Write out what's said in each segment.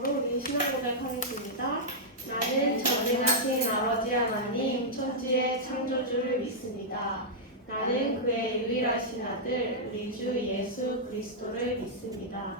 우리 신앙 고백하겠습니다. 나는 전능하신 아버지 하나님 천지의 창조주를 믿습니다. 나는 그의 유일하신 아들 우리 주 예수 그리스도를 믿습니다.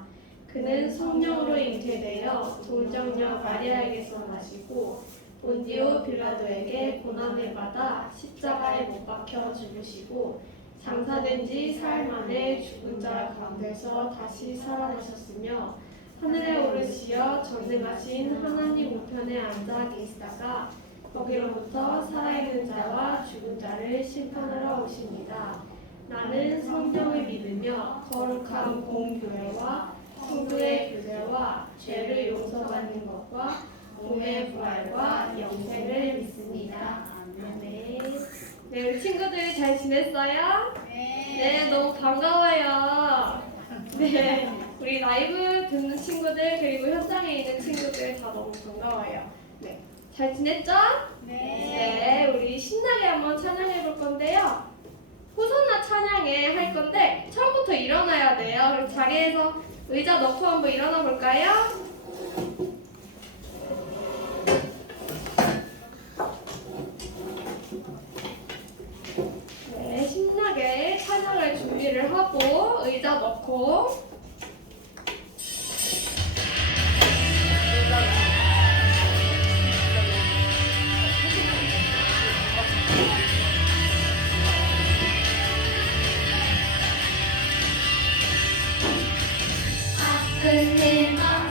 그는 성령으로 잉태되어 동정녀 마리아에게서 나시고 본디오 빌라도에게 고난을 받아 십자가에 못 박혀 죽으시고 장사된 지 사흘 만에 죽은 자 가운데서 다시 살아나셨으며 하늘에 오르시어 전능하신 하나님 우편에 앉아 계시다가 거기로부터 살아있는 자와 죽은 자를 심판하러 오십니다. 나는 성령을 믿으며 거룩한 공교회와 성도의 교제와 죄를 용서받는 것과 몸의 부활과 영생을 믿습니다. 아멘. 네, 우리 친구들 잘 지냈어요? 네, 너무 반가워요. 네, 우리 라이브 듣는 친구들 그리고 현장에 있는 친구들 다 너무 반가워요. 네, 잘 지냈죠? 네, 우리 신나게 한번 찬양해 볼 건데요. 호산나 찬양에 할 건데 처음부터 일어나야 돼요. 그럼 자리에서 의자 넣고 한번 일어나 볼까요? 네, 신나게 찬양할 준비를 하고 의자 넣고 아픈 내 맘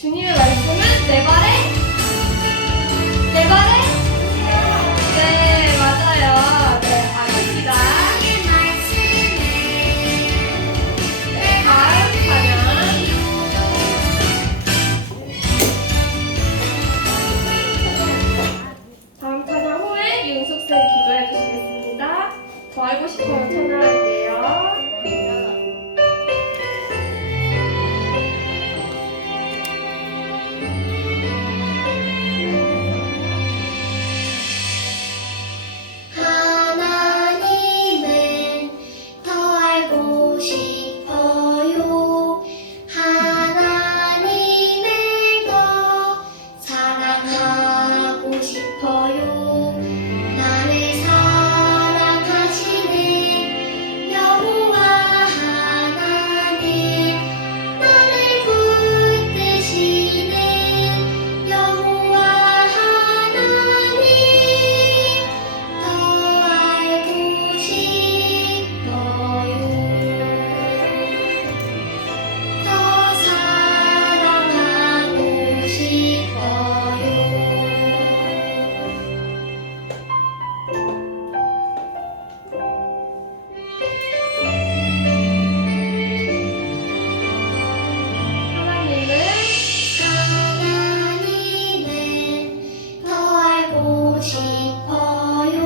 주님의 말씀은 내 발에 네, 맞아요. 네, 아닙니다. 네, 다음 찬양. 다음 찬양 후에 윤숙쌤 기도해 주시겠습니다. 더 알고 싶어요 찬양할게요. 하나님은 더 알고 싶어요. 하나님을 더 사랑하고 싶어요. 나를 사랑하시는 여호와 하나님, 나를 붙드시는 여호와 하나님, 더 알고 싶어요. 더 사랑하고 싶어요. 하나님은 하나님은 더 알고 싶어요.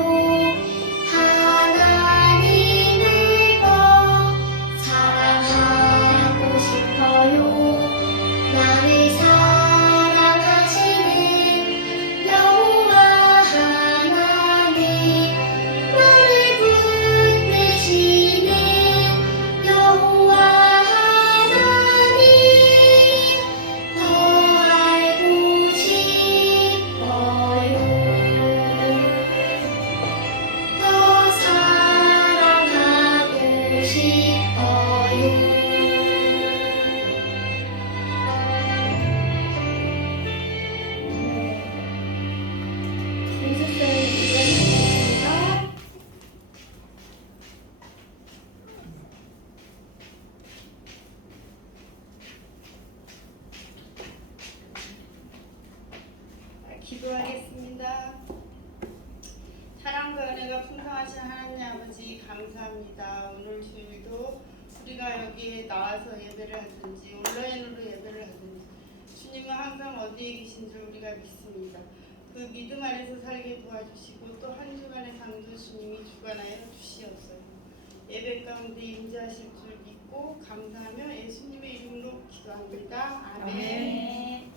하나님을 더 사랑하고 싶어요. 나를 사랑하시는 여호와 하나님, 나를 붙드시는 여호와 하나님, 더 알고 싶어요. 더 사랑하고 싶어요. 윤숙쌤 기도해 주시겠습니다. 기도하겠습니다. 사랑과 은혜가 풍성하신 하나님 아버지 감사합니다. 오늘 주일도 우리가 여기에 나와서 예배를 하든지 온라인으로 예배를 하든지 주님은 항상 어디에 계신 줄 우리가 믿습니다. 그 믿음 안에서 살게 도와주시고 또 한 주간의 강도 주님이 주관하여 주시옵소서. 예배 가운데 임재하실 줄 믿고 감사하며 예수님의 이름으로 기도합니다. 아멘.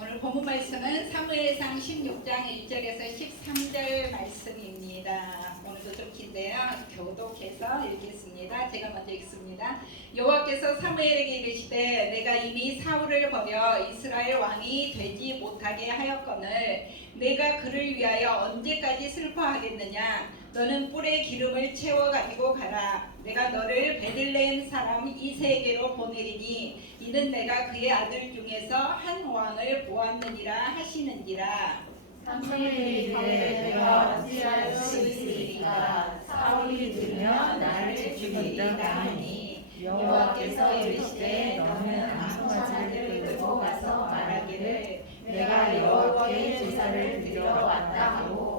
오늘 본문 말씀은 사무엘상 16장 1절에서 13절 말씀입니다. 오늘도 좀 긴데요. 교독해서 읽겠습니다. 제가 먼저 읽습니다. 여호와께서 사무엘에게 이르시되 내가 이미 사울을 버려 이스라엘 왕이 되지 못하게 하였거늘 내가 그를 위하여 언제까지 슬퍼하겠느냐. 너는 뿔에 기름을 채워 가지고 가라. 내가 너를 베들레헴 사람 이세에게로 보내리니 이는 내가 그의 아들 중에서 한 왕을 보았느니라 하시는지라. 사무엘이 이르되 내가 어찌할 수 있으리까 사울이 들으면 나를 죽이리라 하니 여호와께서 이르시되 너는 암송아지를 끌고 가서 말하기를 내가 여호와께 제사를 드려 왔다 하고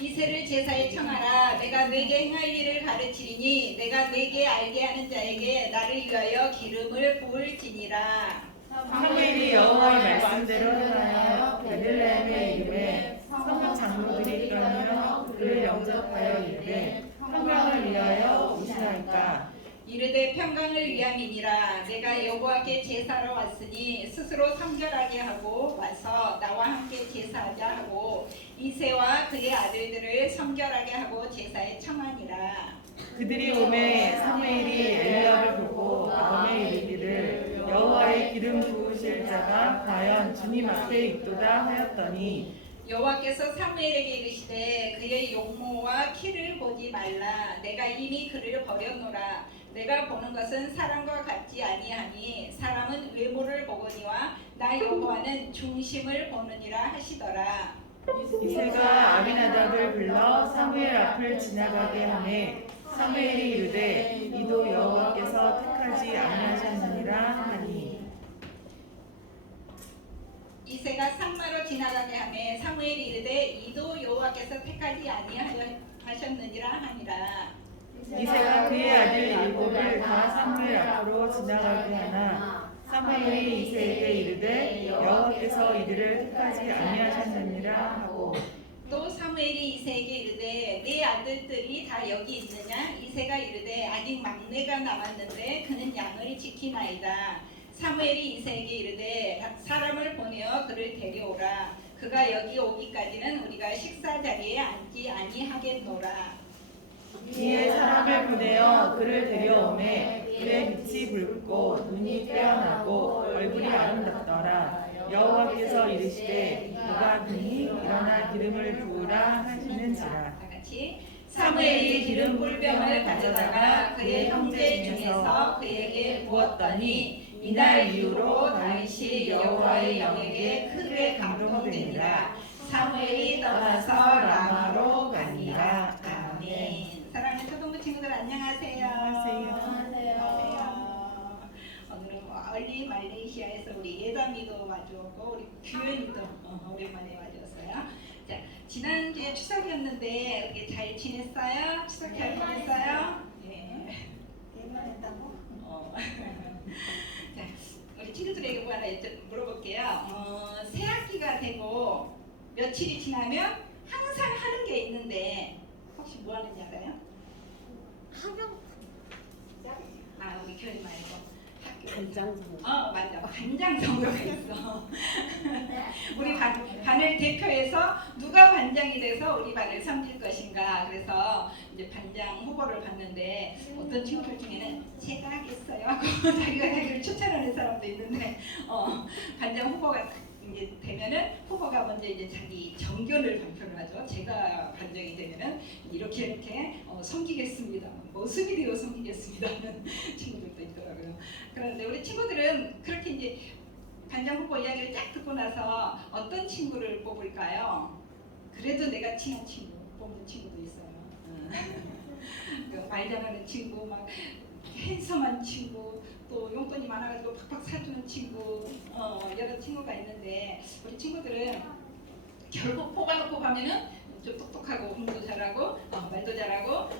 이새를 제사에 청하라. 내가 네게 행할 일을 가르치리니 내가 네게 알게 하는 자에게 나를 위하여 기름을 부을지니라. 사무엘이 여호와의 말씀대로 행하여 베들레헴에 이르되 성막 장로들이 떠나며 그를 영접하여 이르되 평강을 위하여 오시나이까. 이르되 평강을 위함이니라. 내가 여호와께 제사로 왔으니 스스로 성결하게 하고 와서 나와 함께 제사하자 하고 이새와 그의 아들들을 성결하게 하고 제사에 청하니라. 그들이 오매 사무엘이 엘리야를 보고 마음에 이르기를 여호와의 기름 부으실 자가 과연 주님 앞에 있도다 하였더니 여호와께서 사무엘에게 이르시되 그의 용모와 키를 보지 말라. 내가 이미 그를 버렸노라. 내가 보는 것은 사람과 같지 아니하니 사람은 외모를 보거니와 나 여호와는 중심을 보느니라 하시더라. 이새가 아비나답을 불러 사무엘 앞을 지나가게 하매 사무엘이 이르되 이도 여호와께서 택하지 아니하셨느니라 하니 이새가 산마로 지나가게 하매 사무엘이 이르되 이도 여호와께서 택하지 아니하셨느니라 하니라. 이새가 그의 아들 일곱을 다 사무엘 앞으로 지나가게 하나 사무엘이 이새에게 이르되 여호와께서 이들을 택하지 아니하셨느니라 하고 또 사무엘이 이새에게 이르되 네 아들들이 다 여기 있느냐? 이새가 이르되 아직 막내가 남았는데 그는 양을 지키나이다. 사무엘이 이새에게 이르되 사람을 보내어 그를 데려오라. 그가 여기 오기까지는 우리가 식사 자리에 앉지 아니하겠노라. 이에 사람을 보내어 그를 데려오매 그의 빛이 붉고 눈이 빼어나고 얼굴이 아름답더라. 여호와께서 이르시되 그가 그니 일어나 기름을 부으라 하시는지라. 다 같이 사무엘이 기름 불병을 가져다가 그의 형제 중에서 그에게 부었더니 이날 이후로 다윗이 여호와의 영에게 크게 감동되니라. 사무엘이 떠나서 라마로 가니라. 아멘. 사랑하는 초등부 친구들 안녕하세요. 안녕하세요. 오늘은 멀리 말레이시아에서 우리 예담이도 와주었고 우리 규현이도 오랜만에 와주었어요. 자, 지난주에 추석이었는데 어떻게 잘 지냈어요? 추석 잘 보냈어요? 네. 게임했다고? 자, 우리 친구들에게 뭐 하나 물어볼게요. 새 학기가 되고 며칠이 지나면 항상 하는 게 있는데 혹시 뭐 하는지 알아요? 아, 우리 교회 말고 맞아. 반장 선거가 있어. 우리 반을 대표해서 누가 반장이 돼서 우리 반을 섬길 것인가. 그래서 이제 반장 후보를 봤는데 어떤 친구들 중에는 제가 하겠어요 하고 자기를 추천하는 사람도 있는데 반장 후보가 이제 되면은 후보가 먼저 이제 자기 정견을 발표를 하죠. 제가 반장이 되면은 이렇게 섬기겠습니다. 모습이 되어 섬기겠습니다 하는 친구들도 있더라고요. 그런데 우리 친구들은 그렇게 이제 반장 후보 이야기를 쫙 듣고 나서 어떤 친구를 뽑을까요? 그래도 내가 친한 친구 뽑는 친구도 있어요. 말 잘하는 친구, 막 핸섬한 친구, 또 용돈이 많아가지고 팍팍 사주는 친구, 여러 친구가 있는데 우리 친구들은 결국 뽑아놓고 가면은 좀 똑똑하고 공부도 잘하고 말도 잘하고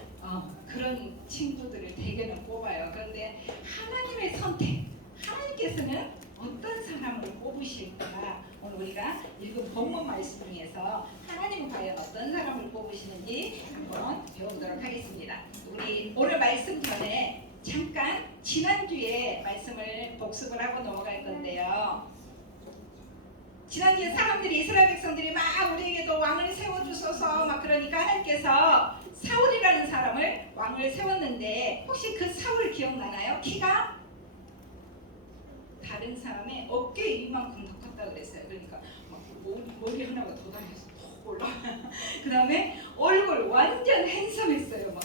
그런 친구들을 대개는 뽑아요. 그런데 하나님의 선택, 하나님께서는 어떤 사람을 뽑으실까? 오늘 우리가 읽은 본문 말씀 중에서 하나님은 과연 어떤 사람을 뽑으시는지 한번 배워보도록 하겠습니다. 우리 오늘 말씀 전에 잠깐 지난주에 말씀을 복습을 하고 넘어갈 건데요. 지난주에 사람들이 이스라엘 백성들이 막 우리에게도 왕을 세워주소서 막 그러니까 하나님께서 사울이라는 사람을 왕을 세웠는데 혹시 그 사울 기억나나요? 키가 다른 사람의 어깨 이만큼 더 컸다 그랬어요. 그러니까 막 머리 하나가 더 달려서 톡 올라. 그 다음에 얼굴 완전 핸섬했어요. 막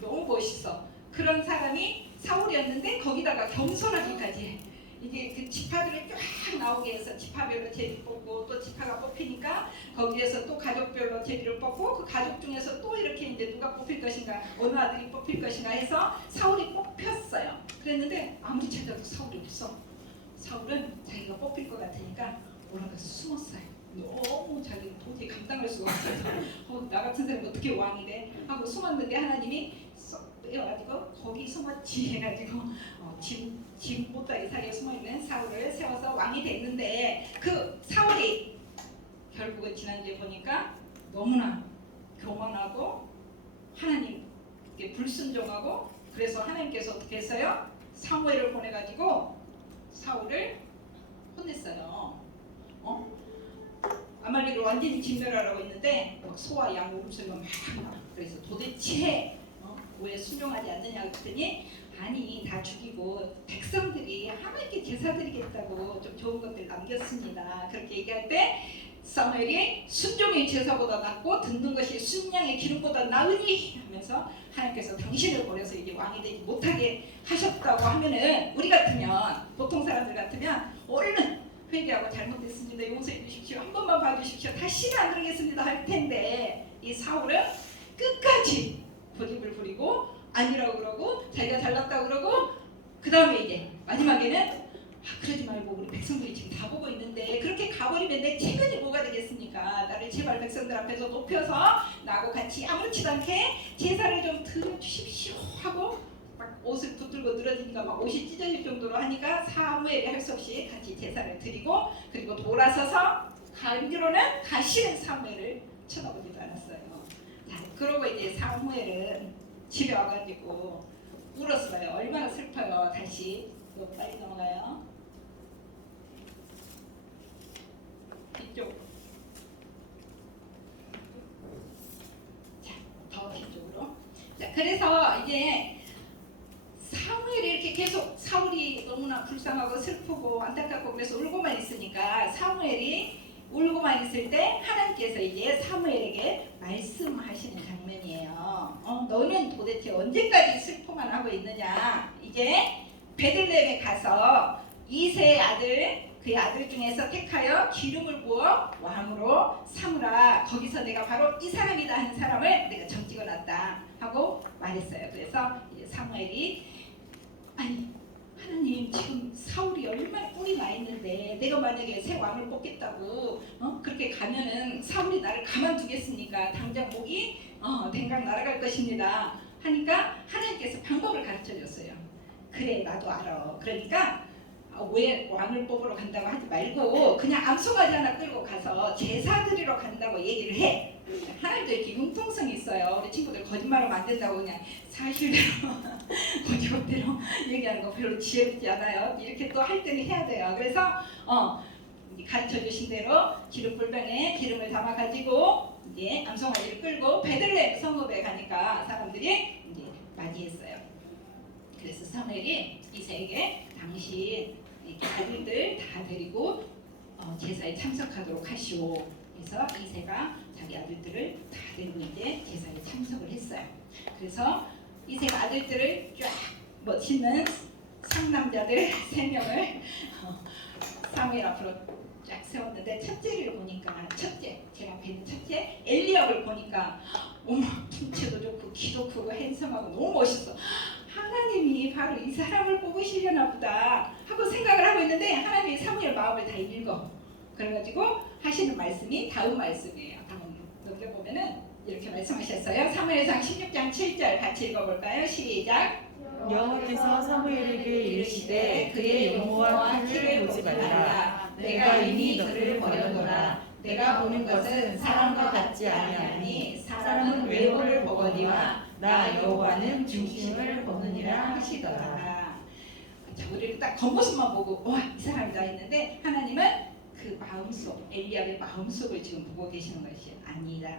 너무 멋있어. 그런 사람이 사울이었는데 거기다가 겸손하기까지 해. 이게 그 지파들을 쫙 나오게 해서 지파별로 제비 뽑고 또 지파가 뽑히니까 거기에서 또 가족별로 제비를 뽑고 그 가족 중에서 또 이렇게 이제 누가 뽑힐 것인가 어느 아들이 뽑힐 것인가 해서 사울이 뽑혔어요. 그랬는데 아무리 찾아도 사울이 없어. 사울은 자기가 뽑힐 것 같으니까 올라가서 숨었어요. 너무 자기는 도저히 감당할 수가 없어서 나 같은 사람이 어떻게 왕이 돼? 하고 숨었는데 하나님이 쏙 빼어가지고 거기 숨었지 해가지고 짐 보따리 사이에 숨어있는 사울을 세워서 왕이 됐는데 그 사울이 결국은 지난주에 보니까 너무나 교만하고 하나님께 불순종하고 그래서 하나님께서 어떻게 했어요? 사무엘을 보내가지고 사울을 혼냈어요. 아말렉을 완전히 진멸하라고 했는데 막 소와 양 울음소리가 막 나. 그래서 도대체 왜 순종하지 않느냐 그랬더니 아니 다 죽이고 백성들이 하나님께 제사 드리겠다고 좀 좋은 것들 남겼습니다. 그렇게 얘기할 때 사무엘이 순종이 제사보다 낫고 듣는 것이 순양의 기름보다 나으니 하면서 하나님께서 당신을 버려서 이게 왕이 되지 못하게 하셨다고 하면은 우리 같으면 보통 사람들 같으면 얼른 회개하고 잘못했습니다. 용서해 주십시오. 한 번만 봐주십시오. 다시는 안 그러겠습니다 할 텐데 이 사울은 끝까지 고집을 부리고 아니라고 그러고 자기가 잘났다고 그러고 그 다음에 이제 마지막에는 그러지 말고 우리 백성들이 지금 다 보고 있는데 그렇게 가버리면 내 체면이 뭐가 되겠습니까? 나를 제발 백성들 앞에서 높여서 나하고 같이 아무렇지도 않게 제사를 좀 드려주십시오 하고 막 옷을 붙들고 늘어지니까 막 옷이 찢어질 정도로 하니까 사무엘이 할 수 없이 같이 제사를 드리고 그리고 돌아서서 가기로는 가시는 사무엘을 쳐다보지도 않았어요. 자, 그러고 이제 사무엘은 집에 와가지고 울었어요. 얼마나 슬퍼요. 다시 이거 빨리 넘어가요. 뒤쪽. 자, 더 뒤쪽으로. 자, 그래서 이제 사무엘이 이렇게 계속 사울이 너무나 불쌍하고 슬프고 안타깝고 그래서 울고만 있으니까 사무엘이 울고만 있을 때 하나님께서 이제 사무엘에게 말씀하시는 장면이에요. 너는 도대체 언제까지 슬퍼만 하고 있느냐? 이제 베들레헴에 가서 이새의 아들 그의 아들 중에서 택하여 기름을 부어 왕으로 삼으라. 거기서 내가 바로 이 사람이다 하는 사람을 내가 점 찍어놨다 하고 말했어요. 그래서 이제 사무엘이 아니 하나님 지금 사울이 얼마나 뿔이 나 있는데 내가 만약에 새 왕을 뽑겠다고 그렇게 가면은 사울이 나를 가만두겠습니까? 당장 목이 댕강 날아갈 것입니다 하니까 하나님께서 방법을 가르쳐 줬어요. 그래 나도 알아. 그러니까 왜 왕을 뽑으러 간다고 하지 말고 그냥 암송아지 하나 끌고 가서 제사 드리러 간다고 얘기를 해. 하나님도 이렇게 융통성이 있어요. 우리 친구들 거짓말하면 안 된다고 그냥 사실대로 고지고대로 얘기하는 거 별로 지혜롭지 않아요. 이렇게 또 할 때는 해야 돼요. 그래서 가르쳐 주신 대로 기름 불병에 기름을 담아 가지고 이제 암송아지를 끌고 베들레헴 성읍에 가니까 사람들이 이제 맞이했어요. 그래서 사무엘이 이새에게 당신 이렇게 아들들 다 데리고 제사에 참석하도록 하시오. 그래서 이새가 자기 아들들을 다 데리고 이제 제사에 참석을 했어요. 그래서 이새가 아들들을 쫙 멋있는 상남자들 3명을 사무엘 앞으로 쫙 세웠는데 첫째를 보니까 제가 뵌 첫째 엘리압을 보니까 어머 풍채도 좋고 키도 크고 핸섬하고 너무 멋있어. 하나님이 바로 이 사람을 뽑으시려나 보다 하고 생각을 하고 있는데 하나님이 사무엘 마음을 다 읽어. 그래가지고 하시는 말씀이 다음 말씀이에요. 다음 넘겨보면은 이렇게 말씀하셨어요. 사무엘상 16장 7절 같이 읽어볼까요? 시작. 여호와께서 사무엘에게 이르시되 그의 용모와 키를 보지 말라. 내가 이미 너를 버렸노라. 내가 보는 것은 사람과 같지 아니하니 사람은 외모를 보거니와 나 여호와는 중심을 보느니라 하시더라. 우리를 딱 겉모습만 보고 와 이 사람이다 했는데 하나님은 그 마음속 엘리압의 마음속을 지금 보고 계시는 것이 아니다.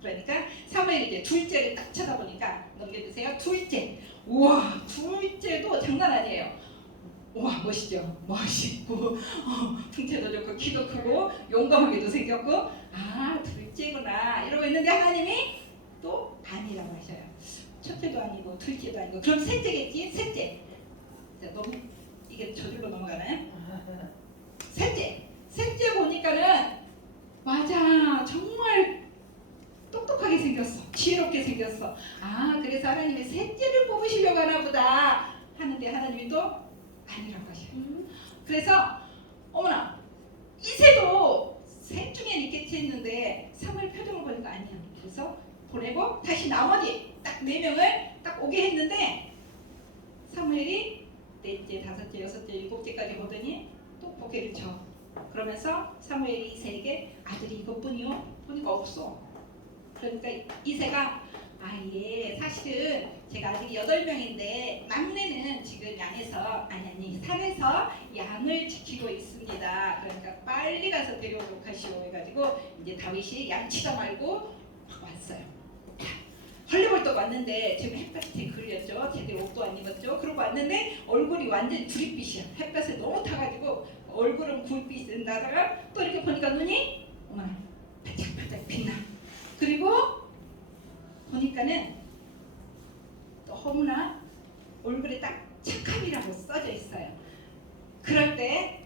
그러니까 사무엘이 이제 둘째를 딱 쳐다보니까 넘겨주세요. 둘째, 우와 둘째도 장난 아니에요. 우와 멋있죠. 멋있고 풍채도 좋고 키도 크고 용감하게도 생겼고 아 둘째구나 이러고 있는데 하나님이 또 아니라고 하셔요. 첫째도 아니고 둘째도 아니고 그럼 셋째겠지? 셋째. 자, 너무 이게 저절로 넘어가나요? 셋째 보니까는 맞아 정말 똑똑하게 생겼어. 지혜롭게 생겼어. 아 그래서 하나님이 셋째를 뽑으시려고 하나 보다 하는데 하나님이 또 아니라고 하셔요. 그래서 어머나 이새도 셋 중에 있겠지 했는데 사무엘 표정을 보니까 아니야. 그래서 보내고 다시 나머지 딱 4명을 딱 오게 했는데 사무엘이 넷째, 다섯째, 여섯째, 일곱째까지 보더니 또 고개를 쳐. 그러면서 사무엘이 이새에게 아들이 이것뿐이요? 보니까 없어. 그러니까 이새가 아예 사실은 제가 아들이 8명인데 막내는 지금 양에서 아니 산에서 양을 지키고 있습니다. 그러니까 빨리 가서 데려오도록 하시오 해가지고 이제 다윗이 양치다 말고 왔어요. 헐레벌떡 왔는데 지금 햇볕에 그을렸죠. 제대로 옷도 안 입었죠. 그러고 왔는데 얼굴이 완전 구릿빛이야. 햇볕에 너무 타가지고 얼굴은 구릿빛이 나다가 또 이렇게 보니까 눈이 어머나 반짝반짝 빛나. 그리고 보니까는 너무나 얼굴에 딱 착함이라고 써져 있어요. 그럴 때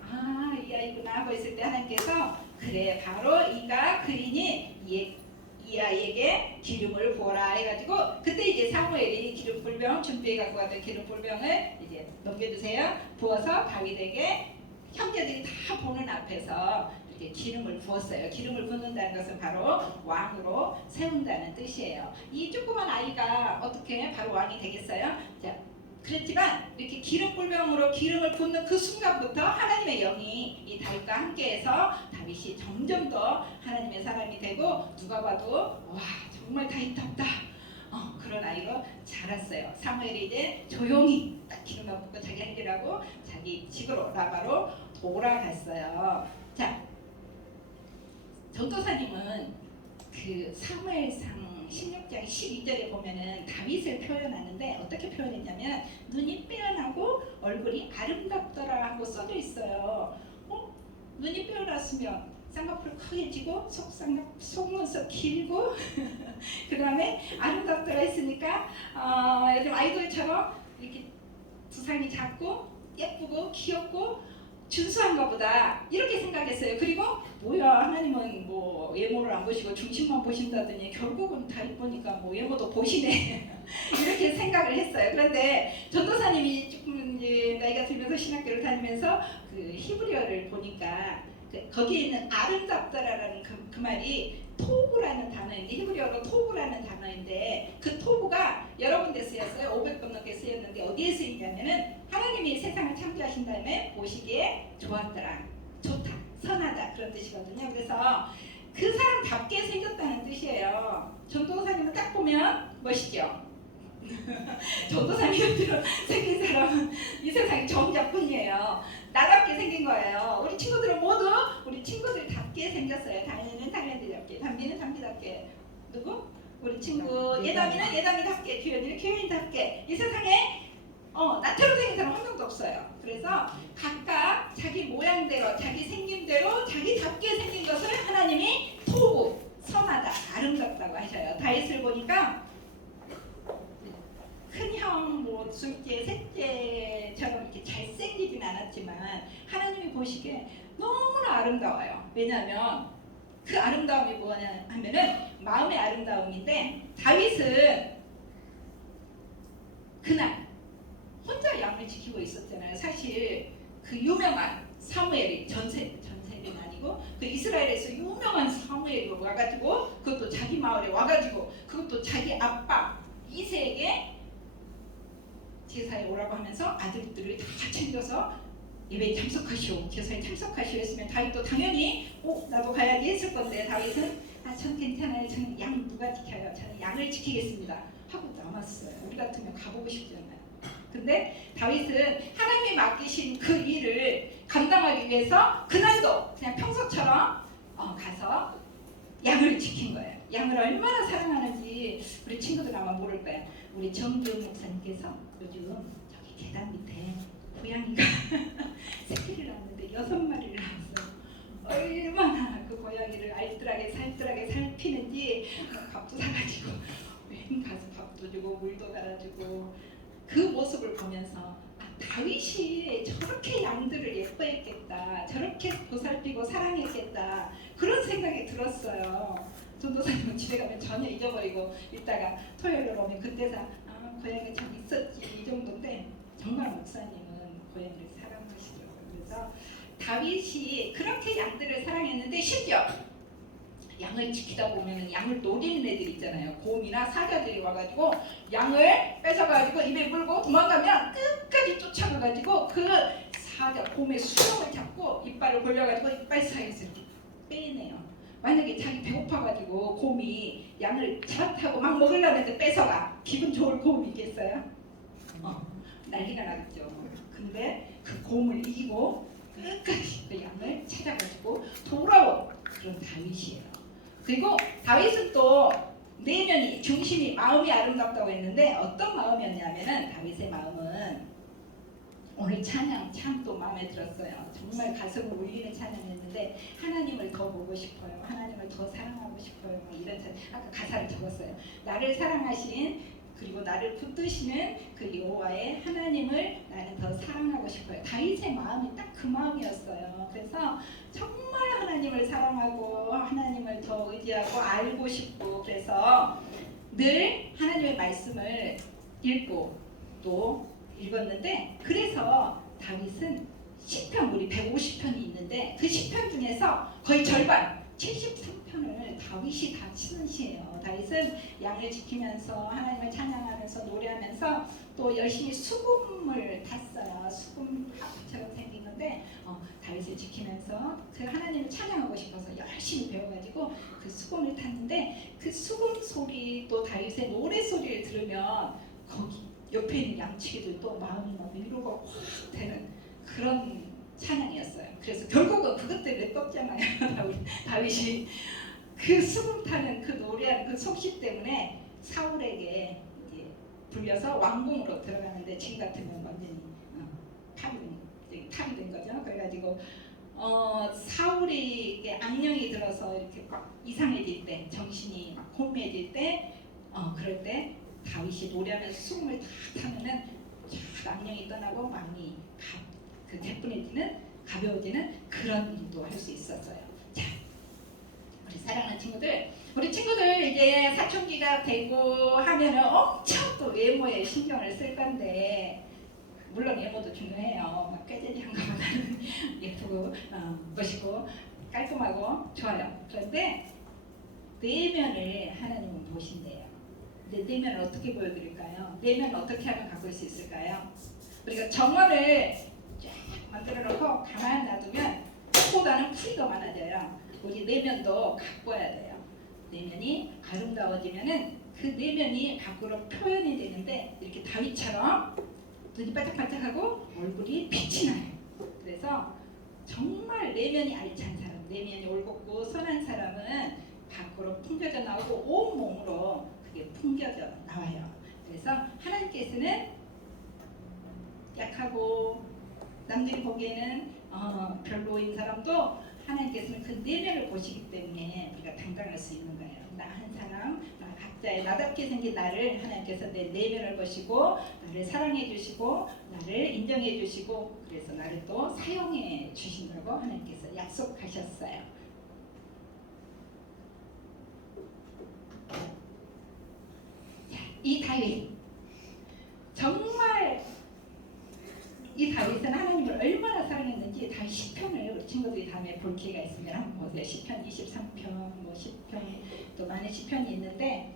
이 아이구나 하고 있을 때 하나님께서 그래 바로 이가 그이니 이 아이에게 기름을 부어라 해가지고 그때 이제 사무엘이 기름불병 준비해 갖고 왔던 기름불병을 이제 넘겨주세요. 부어서 다윗에게 형제들이 다 보는 앞에서 이렇게 기름을 부었어요. 기름을 붓는다는 것은 바로 왕으로 세운다는 뜻이에요. 이 조그만 아이가 어떻게 바로 왕이 되겠어요? 자, 그렇지만 이렇게 기름불병으로 기름을 붓는 그 순간부터 하나님의 영이 이 다윗과 함께해서 다윗이 점점 더 하나님의 사람이 되고 누가 봐도 와 정말 다윗답다 그런 아이로 자랐어요. 사무엘이 이제 조용히 딱 기름만 붓고 자기 할 일하고 자기 집으로 라바로 돌아갔어요. 자, 전도사님은 그 사무엘상 16장 12절에 보면은 다윗을 표현하는데 어떻게 표현했냐면 눈이 빼어나고 얼굴이 아름답더라 하고 써져 있어요. 눈이 빼어났으면 쌍꺼풀 크게 지고 속눈썹 길고 그 다음에 아름답더라 했으니까 요즘 아이돌처럼 이렇게 두상이 작고 예쁘고 귀엽고 준수한가 보다 이렇게 생각했어요. 그리고 뭐야 하나님은 뭐 외모를 안 보시고 중심만 보신다더니 결국은 다 이쁘니까 뭐 외모도 보시네 이렇게 생각을 했어요. 그런데 전도사님이 조금 이제 나이가 들면서 신학교를 다니면서 그 히브리어를 보니까 거기에 있는 아름답다라는 그 말이 토부라는 단어인데 히브리어로 토부라는 단어인데 그 토부가 여러 군데 쓰였어요. 500번 넘게 쓰였는데 어디에 쓰이냐면은 하나님이 세상을 창조하신 다음에 보시기에 좋았더라, 좋다, 선하다 그런 뜻이거든요. 그래서 그 사람답게 생겼다는 뜻이에요. 전도사님을 딱 보면 멋있죠. 전도사님처럼 생긴 사람은 이 세상에 정자뿐이에요. 나답게 생긴 거예요. 우리 친구들은 모두 우리 친구들답게 생겼어요. 다현이는 다현이답게, 담비는 담비답게, 누구? 우리 친구 예담이는 예담이답게, 규현이는 규현이답게. 이 세상에 나처럼 생긴 사람 한 명도 없어요. 그래서 각각 자기 모양대로, 자기 생김대로 자기답게 생긴 것을 하나님이 토부, 선하다, 아름답다고 하셔요. 다윗을 보니까 큰형, 뭐 둘째, 셋째처럼 이렇게 잘생기진 않았지만 하나님이 보시기에 너무나 아름다워요. 왜냐하면 그 아름다움이 뭐냐 하면은 마음의 아름다움인데 다윗은 그날 혼자 양을 지키고 있었잖아요. 사실 그 유명한 사무엘이 전세는 아니고 그 이스라엘에서 유명한 사무엘이 와가지고 그것도 자기 마을에 와가지고 그것도 자기 아빠 이새에게 제사에 오라고 하면서 아들들을 다 챙겨서 예배에 참석하시오, 제사에 참석하시오 했으면 다윗도 당연히 나도 가야지 했을 건데 다윗은 전 괜찮아요. 저는 양 누가 지켜요? 저는 양을 지키겠습니다 하고 남았어요. 우리 같으면 가보고 싶잖아요. 근데 다윗은 하나님이 맡기신 그 일을 감당하기 위해서 그날도 그냥 평소처럼 가서 양을 지킨 거예요. 양을 얼마나 사랑하는지 우리 친구들 아마 모를 거예요. 우리 정기훈 목사님께서 요즘 저기 계단 밑에 고양이가 새끼를 낳았는데 6마리를 낳았어요. 얼마나 그 고양이를 알뜰하게 살피는지 밥도 사가지고 웬 가서 밥도 주고 물도 달아주고 그 모습을 보면서 다윗이 저렇게 양들을 예뻐했겠다, 저렇게 보살피고 사랑했겠다 그런 생각이 들었어요. 전도사님은 집에 가면 전혀 잊어버리고 있다가 토요일로 오면 그때서 고양이 참 있었지 이 정도인데 정말 목사님은 고양이를 사랑하시더라고요. 그래서 다윗이 그렇게 양들을 사랑했는데 심지어 양을 지키다 보면 양을 노리는 애들 있잖아요. 곰이나 사자들이 와가지고 양을 뺏어가지고 입에 물고 도망가면 끝까지 쫓아가가지고 그 사자 곰의 수염을 잡고 이빨을 골려가지고 이빨 사이에서 이렇게 빼내요. 만약에 자기 배고파가지고 곰이 양을 잡아타고 막 먹으려는데 뺏어가 기분 좋을 곰이 있겠어요? 난리가 나겠죠. 근데 그 곰을 이기고 끝까지 그 양을 찾아가지고 돌아온 그런 다윗이에요. 그리고 다윗은 또 내면이 중심이 마음이 아름답다고 했는데 어떤 마음이었냐면은 다윗의 마음은 오늘 그 찬양 참 또 마음에 들었어요. 정말 가슴을 울리는 찬양이었는데 하나님을 더 보고 싶어요. 하나님을 더 사랑하고 싶어요. 뭐 이런 찬양. 아까 가사를 적었어요. 나를 사랑하신 그리고 나를 붙드시는 그 여호와의 하나님을 나는 더 사랑하고 싶어요. 다윗의 마음이 딱 그 마음이었어요. 그래서 정말 하나님을 사랑하고 하나님을 더 의지하고 알고 싶고 그래서 늘 하나님의 말씀을 읽고 또 읽었는데 그래서 다윗은 시편 우리 150편이 있는데 그 시편 중에서 거의 절반 73편을 다윗이 다 치는 시예요. 다윗은 양을 지키면서 하나님을 찬양하면서 노래하면서 또 열심히 수금을 탔어요. 수금 하프처럼 생긴 건데 다윗을 지키면서 그 하나님을 찬양하고 싶어서 열심히 배워가지고 그 수금을 탔는데 그 수금 소리 또 다윗의 노래 소리를 들으면 거기 옆에 있는 양치기들도 마음이 막 위로가 확 되는 그런 찬양이었어요. 그래서 결국은 그것 때문에 떴잖아요. 다윗이 그 수금 타는 그 노래하는 그 속시 때문에 사울에게 이제 불려서 왕궁으로 들어가는데 지금 같으면 완전히 탑이 된 거죠. 그래가지고 사울이 이게 악령이 들어서 이렇게 막 이상해질 때 정신이 막 혼미해질 때 그럴 때 다윗이 노래하면서 수금을 다 타면은 쫙 악령이 떠나고 마음이 그 대뿐해지는 가벼워지는 그런 일도 할 수 있었어요. 자, 우리 사랑하는 친구들, 우리 친구들 이제 사춘기가 되고 하면은 엄청 또 외모에 신경을 쓸 건데 물론 외모도 중요해요. 막 꾀죄죄한 것보다는 예쁘고 멋있고 깔끔하고 좋아요. 그런데 내면을 하나님은 보신대요. 근데 내면을 어떻게 보여드릴까요? 내면 어떻게 하면 가꿀 수 있을까요? 우리가 정원을 쫙 만들어 놓고 가만히 놔두면 꽃보다는 풀이 더 많아져요. 우리 내면도 가꿔야 돼요. 내면이 아름다워지면은 그 내면이 밖으로 표현이 되는데 이렇게 다윗처럼 눈이 반짝반짝하고 얼굴이 빛이 나요. 그래서 정말 내면이 알찬 사람, 내면이 올곧고 선한 사람은 밖으로 풍겨져 나오고 온 몸으로 그게 풍겨져 나와요. 그래서 하나님께서는 약하고 남들이 보기에는 별로인 사람도 하나님께서는 그 내면을 보시기 때문에 우리가 당당할 수 있는 거예요. 나 한 사람, 나 각자의 나답게 생긴 나를 하나님께서 내 내면을 보시고 나를 사랑해 주시고 나를 인정해 주시고 그래서 나를 또 사용해 주신다고 하나님께서 약속하셨어요. 이 다윗 정말 이 다윗은 하나님을 얼마나 사랑했는지 다윗 시편을 우리 친구들이 다음에 볼 기회가 있으면 한번 보세요. 시편 23편, 뭐 시편 또 많은 시편이 있는데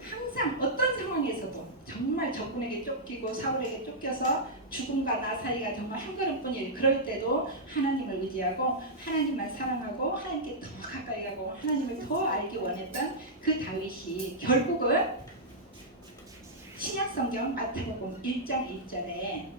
항상 어떤 상황에서도 정말 적군에게 쫓기고 사울에게 쫓겨서 죽음과 나 사이가 정말 한 걸음뿐일 그럴 때도 하나님을 의지하고 하나님만 사랑하고 하나님께 더 가까이 가고 하나님을 더 알기 원했던 그 다윗이 결국은 신약성경 마태복음 1장 1절에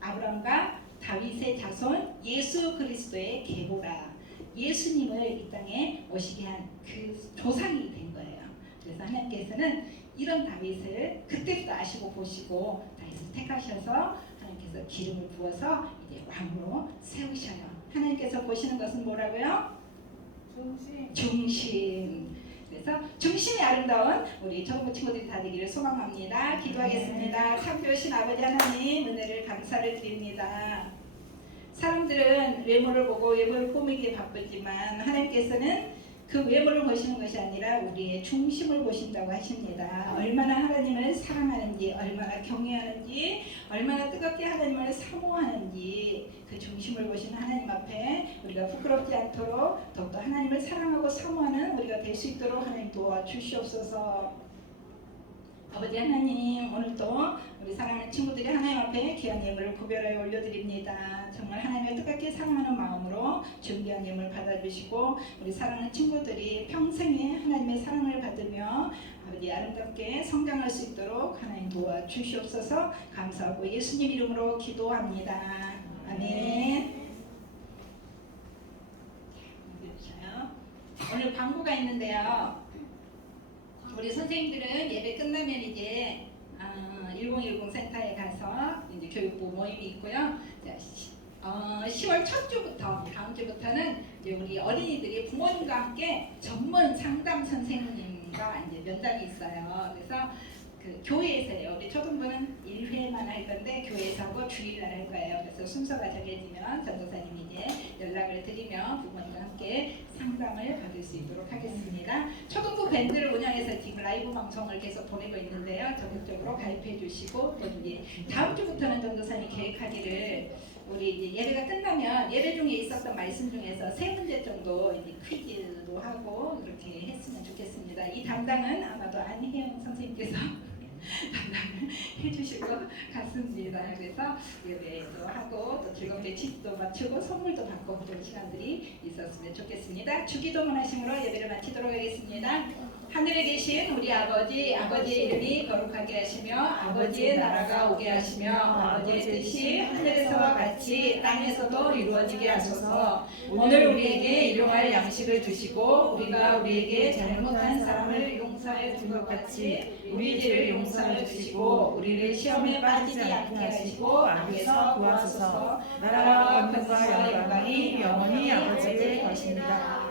아브라함과 다윗의 자손 예수 그리스도의 계보라 예수님을 이 땅에 오시게 한 그 조상이 된 거예요. 그래서 하나님께서는 이런 다윗을 그때부터 아시고 보시고 다윗을 택하셔서 하나님께서 기름을 부어서 이제 왕으로 세우셔요. 하나님께서 보시는 것은 뭐라고요? 중심. 그래서 중심이 아름다운 우리 전부 친구들이 다 되기를 소망합니다. 기도하겠습니다. 참 좋으신 아버지 하나님 은혜를 감사를 드립니다. 사람들은 외모를 보고 외모를 꾸미기에 바쁘지만 하나님께서는 그 외모를 보시는 것이 아니라 우리의 중심을 보신다고 하십니다. 얼마나 하나님을 사랑하는지, 얼마나 경외하는지, 얼마나 뜨겁게 하나님을 사모하는지 그 중심을 보시는 하나님 앞에 우리가 부끄럽지 않도록 더욱더 하나님을 사랑하고 사모하는 우리가 될 수 있도록 하나님 도와주시옵소서. 아버지 하나님 오늘도 우리 사랑하는 친구들이 하나님 앞에 귀한 예물을 구별하여 올려드립니다. 정말 하나님을 뜨겁게 사랑하는 마음으로 준비한 예물 받아주시고 우리 사랑하는 친구들이 평생에 하나님의 사랑을 받으며 아버지 아름답게 성장할 수 있도록 하나님 도와주시옵소서. 감사하고 예수님 이름으로 기도합니다. 아멘. 오늘 광고가 있는데요. 우리 선생님들은 예배 끝나면 이제 1010 센터에 가서 이제 교육부 모임이 있고요. 자, 10월 첫 주부터 다음 주부터는 이제 우리 어린이들이 부모님과 함께 전문 상담 선생님과 이제 면담이 있어요. 그래서 그 교회에서요. 우리 초등부는 1회만 할 건데 교회에서 하고 주일날 할 거예요. 그래서 순서가 정해지면 전도사님이 이제 연락을 드리면 부모님과 함께 상담을 받을 수 있도록 하겠습니다. 초등부 밴드를 운영해서 지금 라이브 방송을 계속 보내고 있는데요. 적극적으로 가입해 주시고 또 이제 다음 주부터는 전도사님이 계획하기를 우리 이제 예배가 끝나면 예배 중에 있었던 말씀 중에서 3문제 정도 이제 퀴즈로 하고 그렇게 했으면 좋겠습니다. 이 담당은 아마도 안혜영 선생님께서 담당을 해주실 것 같습니다. 그래서 예배도 하고 또 즐겁게 퀴즈도 맞추고 선물도 받고 그런 시간들이 있었으면 좋겠습니다. 주기도문 하심으로 예배를 마치도록 하겠습니다. 하늘에 계신 우리 아버지, 아버지의 이름이 거룩하게 하시며 아버지의 나라가 오게 하시며 아버지의 뜻이 하늘에서와 같이 땅에서도 이루어지게 하소서. 오늘 우리에게 일용할 양식을 주시고 우리가 우리에게 잘못한 사람을 용서해 준 것 같이 우리 죄를 용서해 주시고 우리를 시험에 빠지지 않게 하시고 악에서 구하소서. 나라와 권능과 영광이 영원히 아버지의 것입니다.